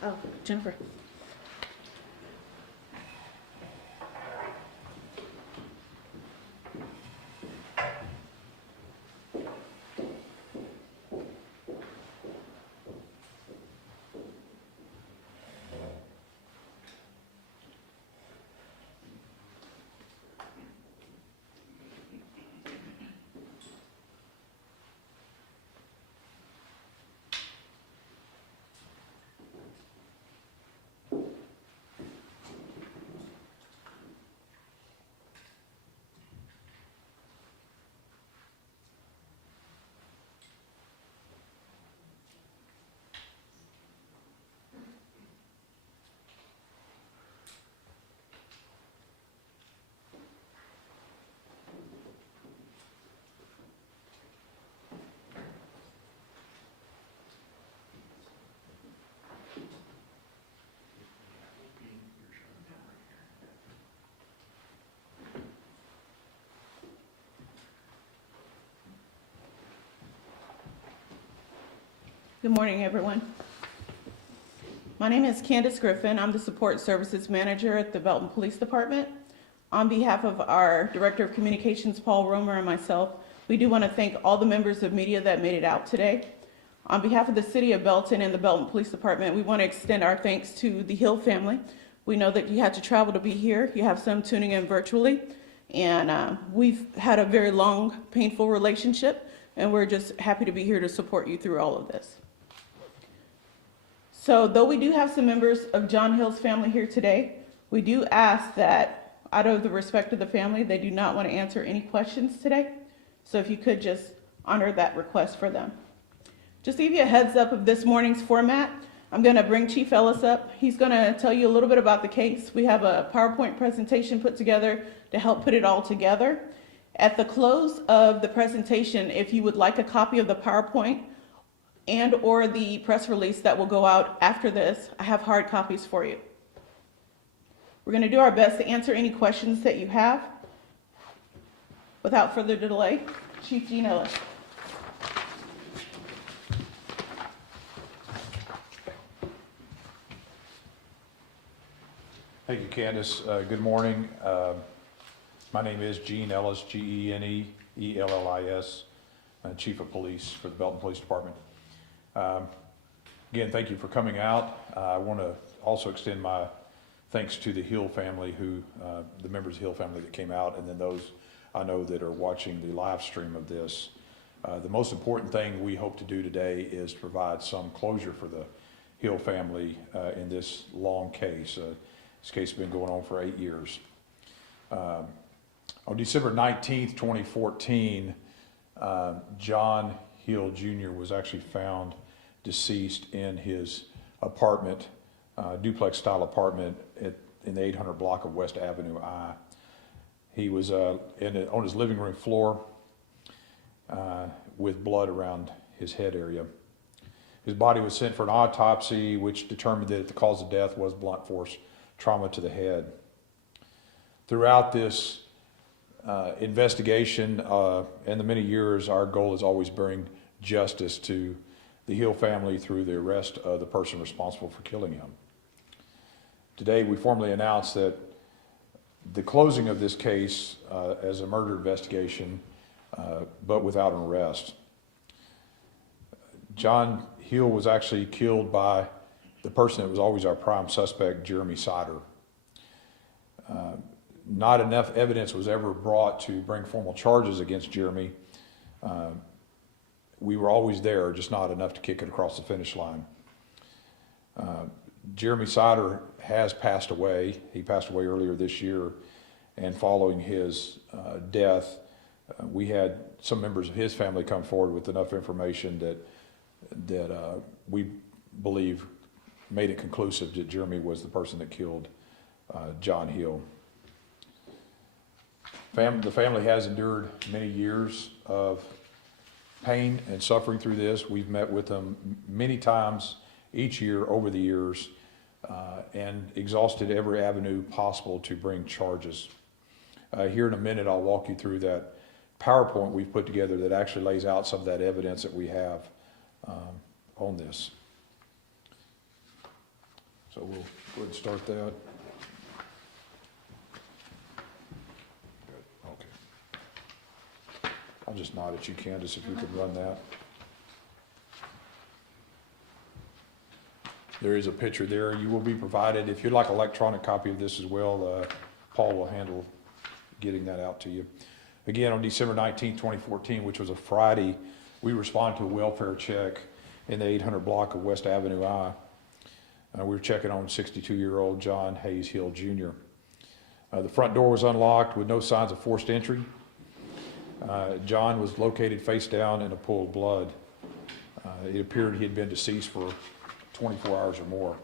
Oh, Jennifer. Good morning, everyone. My name is Candace Griffin. I'm the Support Services Manager at the Belton Police Department. On behalf of our Director of Communications, Paul Romer, and myself, we do want to thank all the members of media that made it out today. On behalf of the City of Belton and the Belton Police Department, we want to extend our thanks to the Hill family. We know that you had to travel to be here. You have some tuning in virtually, and we've had a very long, painful relationship, and we're just happy to be here to support you through all of this. So though we do have some members of John Hill's family here today, we do ask that out of the respect of the family, they do not want to answer any questions today. So if you could just honor that request for them. Just to give you a heads up of this morning's format, I'm going to bring Chief Ellis up. He's going to tell you a little bit about the case. We have a PowerPoint presentation put together to help put it all together. At the close of the presentation, if you would like a copy of the PowerPoint and or the press release that will go out after this, I have hard copies for you. We're going to do our best to answer any questions that you have. Without further delay, Chief Gene Ellis. Thank you, Candace. Good morning. My name is Gene Ellis, G-E-N-E-E-L-L-I-S, Chief of Police for the Belton Police Department. Again, thank you for coming out. I want to also extend my thanks to the Hill family, the members of the Hill family that came out, and then those I know that are watching the live stream of this. The most important thing we hope to do today is provide some closure for the Hill family in this long case. This case has been going on for 8 years. On December 19th, 2014, John Hill Jr. was actually found deceased in his apartment, duplex-style apartment in the 800 block of West Avenue I. He was on his living room floor with blood around his head area. His body was sent for an autopsy, which determined that the cause of death was blunt force trauma to the head. Throughout this investigation and the many years, our goal is always bring justice to the Hill family through the arrest of the person responsible for killing him. Today, we formally announce that the closing of this case as a murder investigation, but without an arrest. John Hill was actually killed by the person that was always our prime suspect, Jeremy Sider. Not enough evidence was ever brought to bring formal charges against Jeremy. We were always there, just not enough to kick it across the finish line. Jeremy Sider has passed away. He passed away earlier this year, and following his death, we had some members of his family come forward with enough information that we believe made it conclusive that Jeremy was the person that killed John Hill. The family has endured many years of pain and suffering through this. We've met with them many times each year over the years and exhausted every avenue possible to bring charges. Here in a minute, I'll walk you through that PowerPoint we've put together that actually lays out some of that evidence that we have on this. So we'll go ahead and start that. Good, okay. I'll just nod at you, Candace, if you could run that. There is a picture there. You will be provided, if you'd like an electronic copy of this as well, Paul will handle getting that out to you. Again, on December 19, 2014, which was a Friday, we responded to a welfare check in the 800 block of West Avenue I. We were checking on 62-year-old John Hayes Hill Jr. The front door was unlocked with no signs of forced entry. John was located face down in a pool of blood. It appeared he had been deceased for 24 hours or more.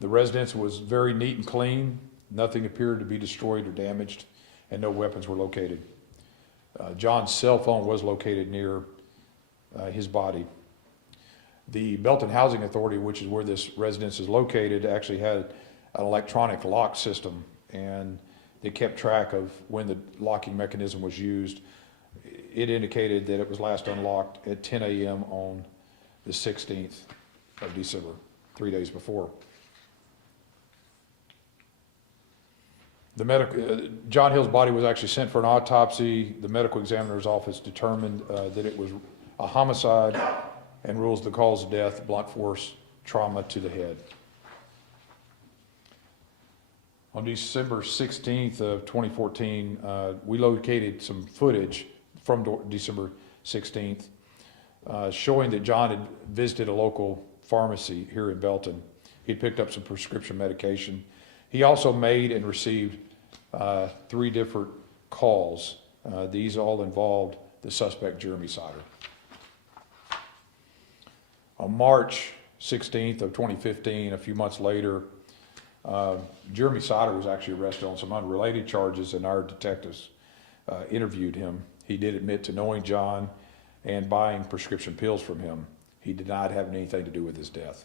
The residence was very neat and clean. Nothing appeared to be destroyed or damaged, and no weapons were located. John's cell phone was located near his body. The Belton Housing Authority, which is where this residence is located, actually had an electronic lock system, and they kept track of when the locking mechanism was used. It indicated that it was last unlocked at 10 a.m. on the 16th of December, 3 days before. John Hill's body was actually sent for an autopsy. The medical examiner's office determined that it was a homicide and rules the cause of death blunt force trauma to the head. On December 16th of 2014, we located some footage from December 16th showing that John had visited a local pharmacy here in Belton. He'd picked up some prescription medication. He also made and received 3 different calls. These all involved the suspect, Jeremy Sider. On March 16th of 2015, a few months later, Jeremy Sider was actually arrested on some unrelated charges, and our detectives interviewed him. He did admit to knowing John and buying prescription pills from him. He denied having anything to do with his death.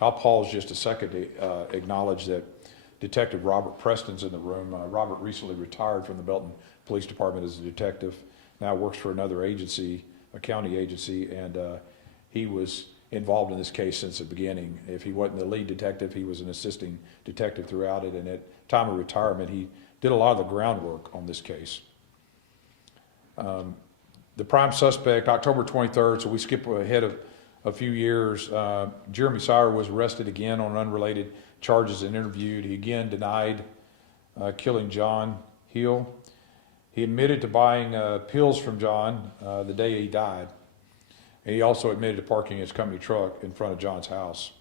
I'll pause just a second to acknowledge that Detective Robert Preston's in the room. Robert recently retired from the Belton Police Department as a detective, now works for another agency, a county agency, and he was involved in this case since the beginning. If he wasn't the lead detective, he was an assisting detective throughout it, and at time of retirement, he did a lot of the groundwork on this case. The prime suspect, October 23rd, so we skip ahead of a few years, Jeremy Sider was arrested again on unrelated charges and interviewed. He again denied killing John Hill. He admitted to buying pills from John the day he died. And he also admitted to parking his company truck in front of John's house.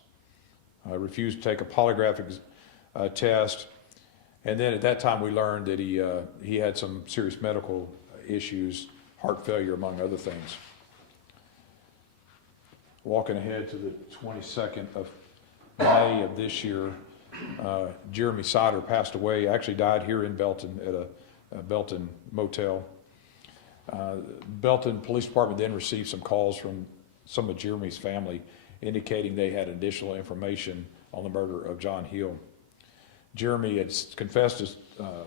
Refused to take a polygraph test. And then at that time we learned that he had some serious medical issues, heart failure among other things. Walking ahead to the 22nd of May of this year, Jeremy Sider passed away, actually died here in Belton at a Belton motel. Belton Police Department then received some calls from some of Jeremy's family indicating they had additional information on the murder of John Hill. Jeremy had confessed to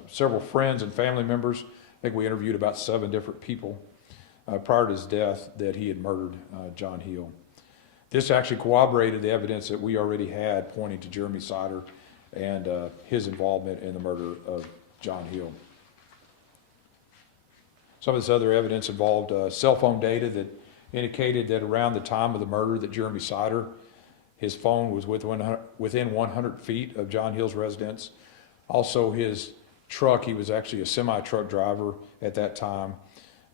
several friends and family members. I think we interviewed about 7 different people prior to his death that he had murdered John Hill. This actually corroborated the evidence that we already had pointing to Jeremy Sider and his involvement in the murder of John Hill. Some of this other evidence involved cell phone data that indicated that around the time of the murder that Jeremy Sider, his phone was within 100 feet of John Hill's residence. Also his truck, he was actually a semi-truck driver at that time.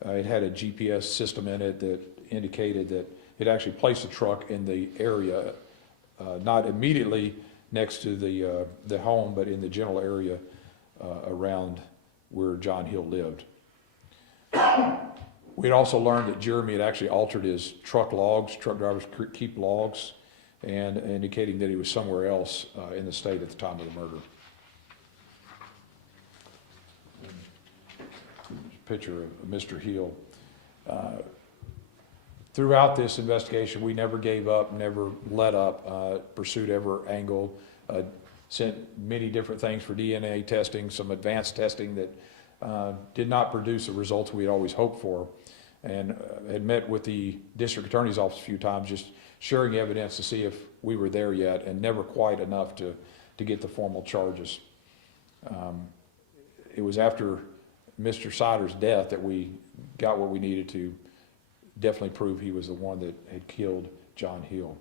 It had a GPS system in it that indicated that it actually placed the truck in the area, not immediately next to the home, but in the general area around where John Hill lived. We had also learned that Jeremy had actually altered his truck logs. Truck drivers keep logs, and indicating that he was somewhere else in the state at the time of the murder. Picture of Mr. Hill. Throughout this investigation, we never gave up, never let up, pursued every angle, sent many different things for DNA testing, some advanced testing that did not produce the results we had always hoped for. and had met with the district attorney's office a few times, just sharing evidence to see if we were there yet, and never quite enough to get the formal charges. It was after Mr. Sider's death that we got what we needed to definitely prove he was the one that had killed John Hill.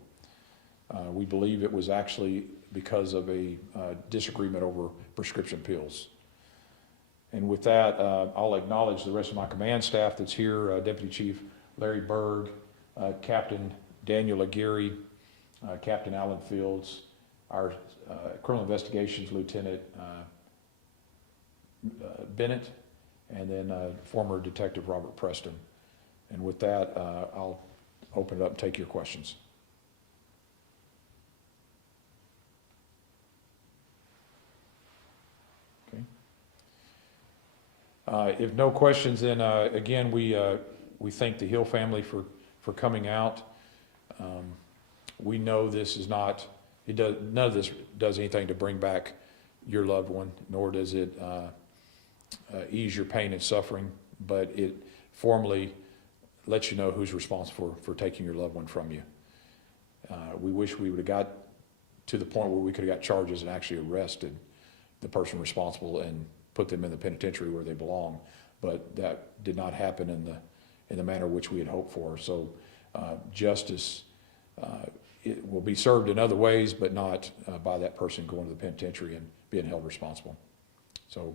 We believe it was actually because of a disagreement over prescription pills. And with that, I'll acknowledge the rest of my command staff that's here, Deputy Chief Larry Berg, Captain Daniel Aguirre, Captain Alan Fields, our Criminal Investigations Lieutenant Bennett, and then former Detective Robert Preston. And with that, I'll open it up and take your questions. Okay. If no questions, then again, we thank the Hill family for coming out. We know this is not, none of this does anything to bring back your loved one, nor does it ease your pain and suffering, but it formally lets you know who's responsible for taking your loved one from you. We wish we would have got to the point where we could have got charges and actually arrested the person responsible and put them in the penitentiary where they belong, but that did not happen in the manner which we had hoped for. So justice it will be served in other ways, but not by that person going to the penitentiary and being held responsible. So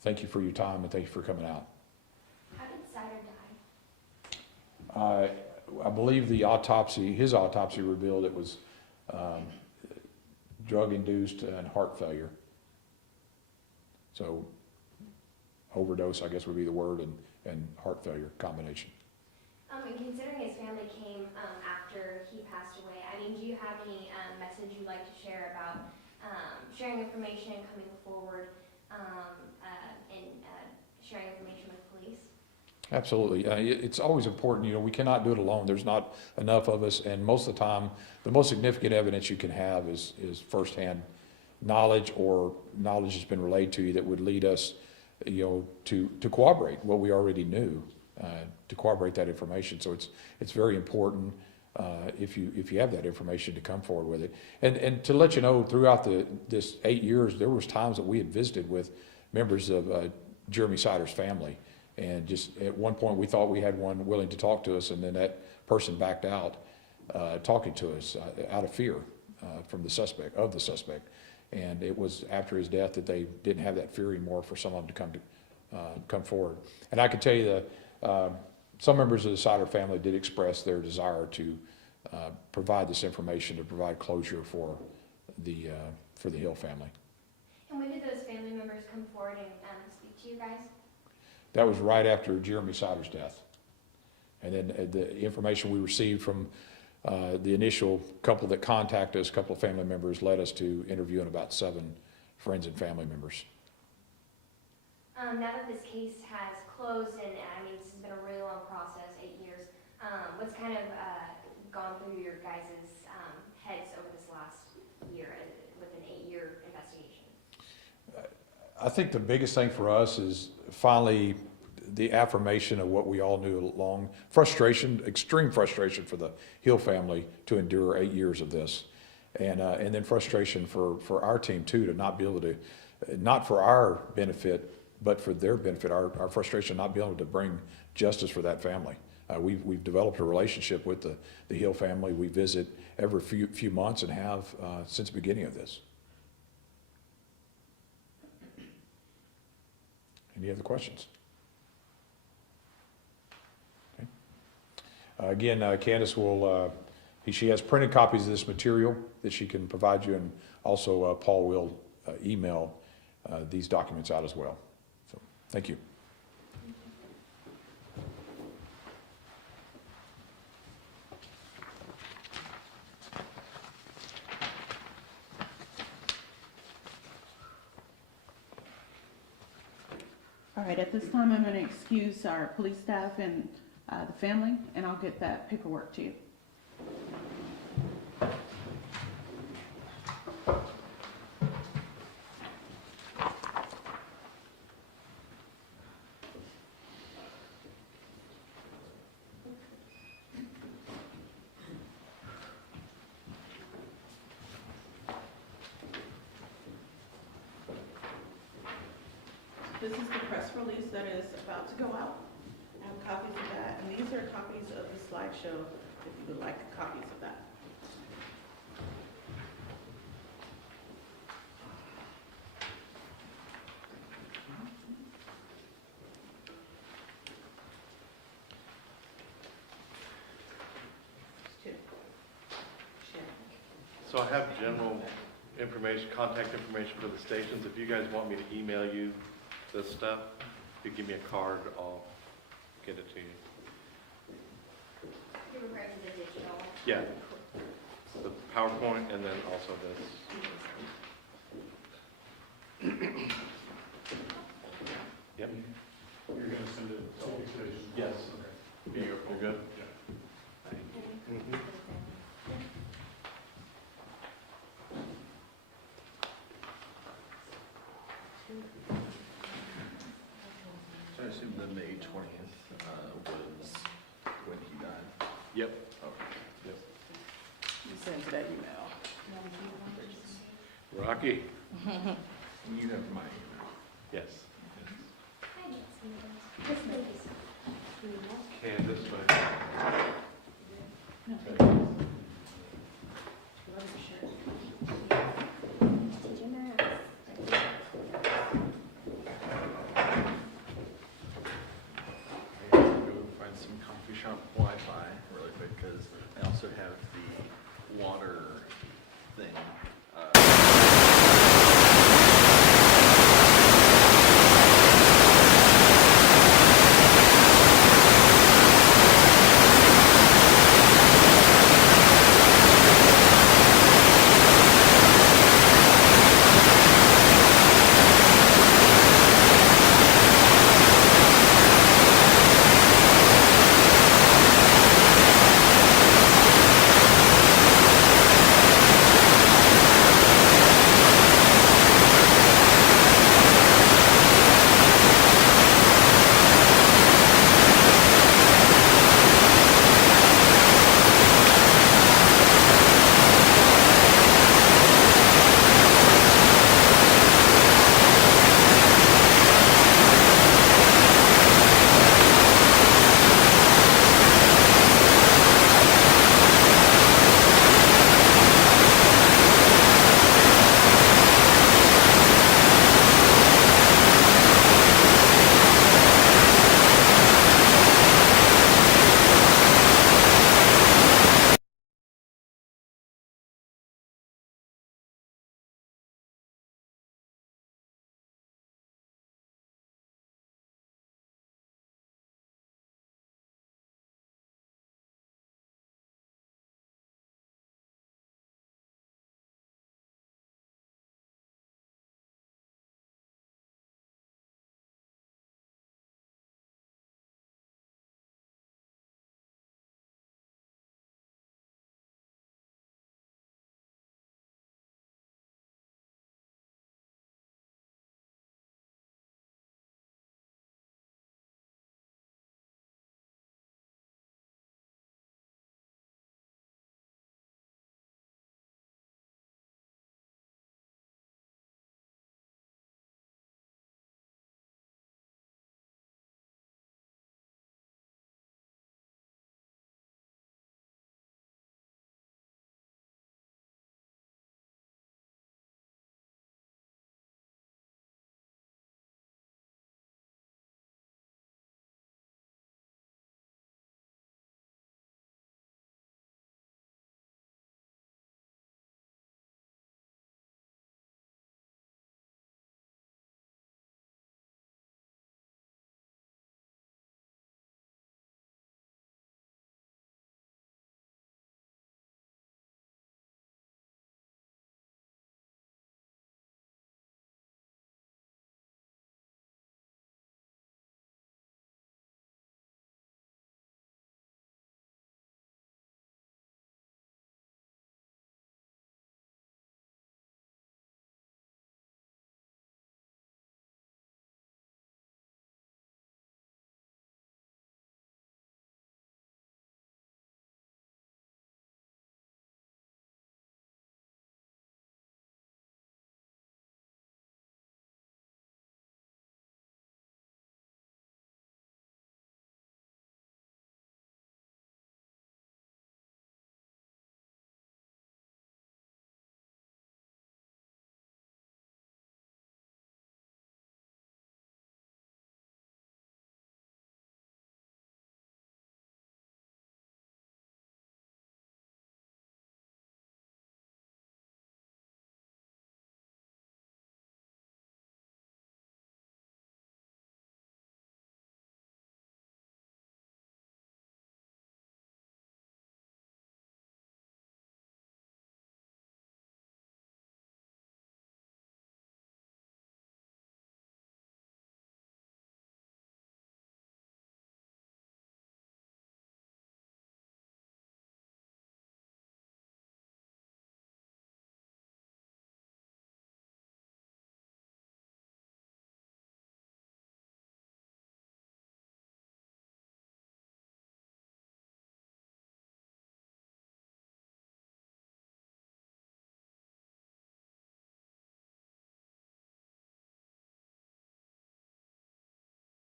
thank you for your time, and thank you for coming out. How did Sider die? I believe his autopsy revealed it was drug-induced and heart failure. So overdose, I guess, would be the word, and heart failure combination. And considering his family came after he passed away, I mean, do you have any message you'd like to share about sharing information, coming forward, and sharing information with police? Absolutely. It's always important. You know, we cannot do it alone. There's not enough of us, and most of the time, the most significant evidence you can have is firsthand knowledge, or knowledge has been relayed to you that would lead us, you know, to corroborate what we already knew, to corroborate that information. So it's very important if you have that information to come forward with it, and to let you know, throughout this 8 years, there was times that we had visited with members of Jeremy Sider's family, and just at one point we thought we had one willing to talk to us, and then that person backed out talking to us out of fear from the suspect. And it was after his death that they didn't have that fear anymore for someone to come forward. And I can tell you that some members of the Sider family did express their desire to provide this information, to provide closure for the Hill family. And when did those family members come forward and speak to you guys? That was right after Jeremy Sider's death. And then the information we received from the initial couple that contacted us, a couple of family members, led us to interviewing about 7 friends and family members. Now that this case has closed, and I mean, this has been a really long process, 8 years, what's kind of gone through your guys' heads over this last year with an 8-year investigation? I think the biggest thing for us is finally the affirmation of what we all knew along. Frustration, extreme frustration for the Hill family to endure 8 years of this. And then frustration for our team too, to not be able to, not for our benefit, but for their benefit, our frustration not being able to bring justice for that family. We've developed a relationship with the Hill family. We visit every few months and have since the beginning of this. Any other questions? Okay. Again, Candace will, she has printed copies of this material that she can provide you, and also Paul will email these documents out as well. So, thank you. All right, at this time, I'm going to excuse our police staff and the family, and I'll get that paperwork to you. This is the press release that is about to go out. I have copies of that, and these are copies of the slideshow, if you would like copies of that. So I have general information, contact information for the stations. If you guys want me to email you this stuff, if you give me a card, I'll get it to you. You're referring to the digital? Yeah, the PowerPoint and then also this. Yep. You're gonna send it to the station? Yes. Okay. You're good? Yeah. Mhm. So I assume the May 20th was when he died? Yep. Okay. Yep. You send to that email. Rocky? You have my email. Yes. I didn't see those. This lady's. Candace, but No. okay. Love your shirt. Did you know? I have to go find some coffee shop Wi-Fi really quick because I also have the water thing